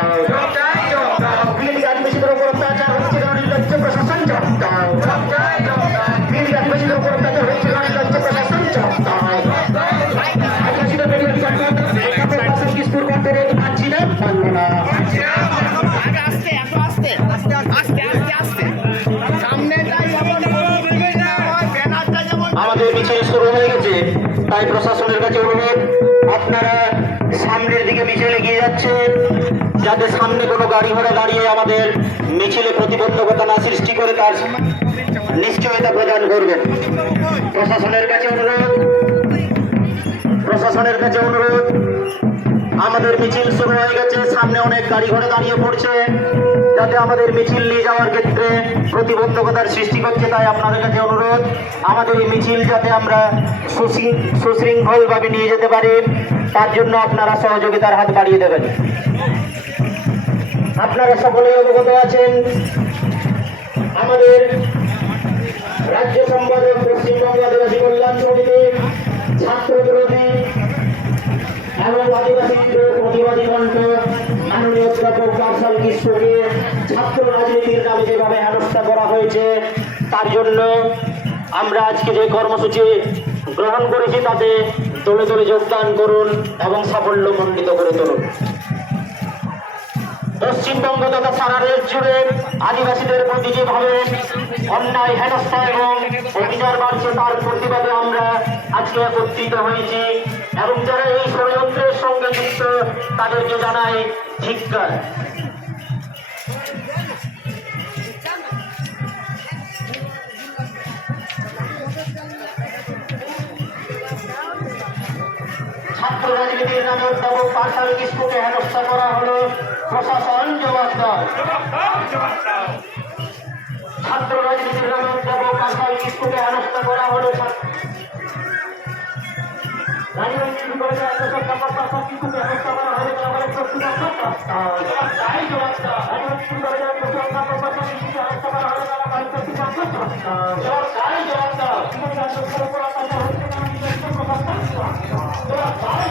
Thank. তাই প্রশাসনের কাছে অনুরোধ, আপনারা সামনের দিকে মিছিল এগিয়ে যাচ্ছে যাতে সামনে কোনো গাড়ি ঘোড়া দাঁড়িয়ে আমাদের মিছিলে প্রতিবন্ধকতা না সৃষ্টি করে তার নিশ্চয়তা প্রদান করবেন। প্রশাসনের কাছে অনুরোধ, প্রশাসনের কাছে অনুরোধ, আমাদের মিছিল শুরু হয়ে গেছে, সামনে অনেক গাড়ি ঘোড়া দাঁড়িয়ে পড়ছে। যাতে আমাদের মিছিল নিয়ে যাওয়ার ক্ষেত্রে প্রতিবন্ধকতার সৃষ্টি করছে তাই আপনাদের কাছে অনুরোধ, আমাদের এই মিছিল যাতে আমরা সুশৃং- সুশৃঙ্খলভাবে নিয়ে যেতে পারি, তার জন্য আপনারা সহযোগিতার হাত বাড়িয়ে দেবেন। আপনারা সকলেই অবগত আছেন, আমাদের রাজ্য সম্পাদক পশ্চিমবঙ্গ আদিবাসী কল্যাণ সমিতি ছাত্র কিশোরকে ছাত্র রাজনীতির নামে যেভাবে হেনস্থা করা হয়েছে, তার জন্য আমরা আজকে যে কর্মসূচি গ্রহণ করেছি, তাতে দলে দলে যোগদান করুন এবং সাফল্যমণ্ডিত করে তুলুন। পশ্চিমবঙ্গ তথা সারা দেশ জুড়ে আদিবাসীদের প্রতি যেভাবে অন্যায়, হেনস্থা এবং অবিচার বাড়ছে, তার প্রতিবাদে আমরা আজকে একত্রিত হয়েছি এবং যারা এই ষড়যন্ত্রের সঙ্গে যুক্ত, তাদেরকে জানাই ধিক্কার। রাজনীতির নামে অধ্যাপক পাঠাল কিস্কুকে হেনস্থা করা হলো প্রশাসন জবাবদার ছাত্র রাজনীতির নামে অধ্যাপক পাঠাল কিস্কুকে হেনস্থা করা হলো রাজনৈতিক পাঠাল কিস্কুকে হেনস্থা করা হলো তাই জবাবদার রাজনৈতিক বিপর্যয়ে আত্মসত্তা পাঠাল কিস্কুকে করা হলো অত্যাচার হচ্ছে না নিজস্ব প্রশাসন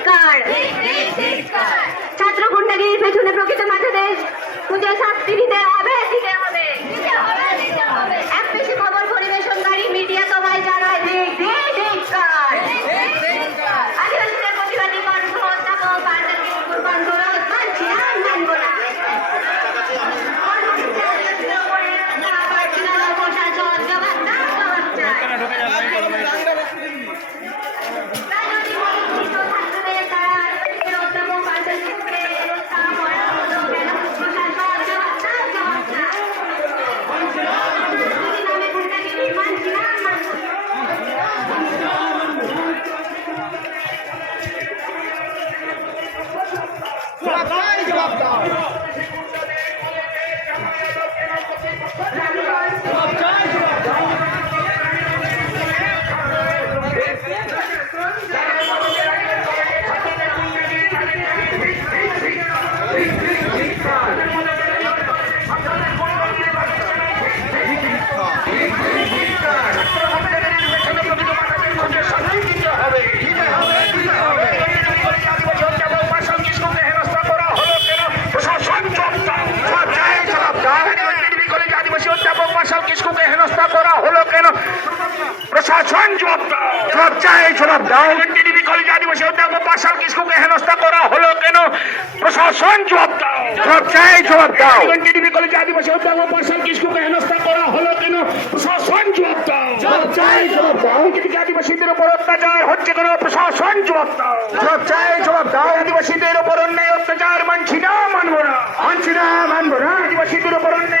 চিৎকার। ছাত্র গুন্ডাগিরির পেছনে প্রকৃত মাঝাদের টিভি কলেজ আদিবাসী অধ্যাপক পাশাল কিস্কুকে হেনস্থা করা হলো কেন প্রশাসন জবাব দাও। জবাব চাই জবাব দাও। টিভি কলেজ আদিবাসী অধ্যাপক পাশাল কিস্কুকে হেনস্থা করা হলো কেন প্রশাসন জবাব দাও জবাব চাই জবাব দাও। টিভি আদিবাসীদের উপর অত্যাচার হচ্ছে কেন প্রশাসন জবাব দাও জবাব চাই জবাব দাও। আদিবাসীদের উপর অন্যায় অত্যাচার মানছি না মানবো না। মানছি না মানবো না। আদিবাসীদের উপর অন্যায়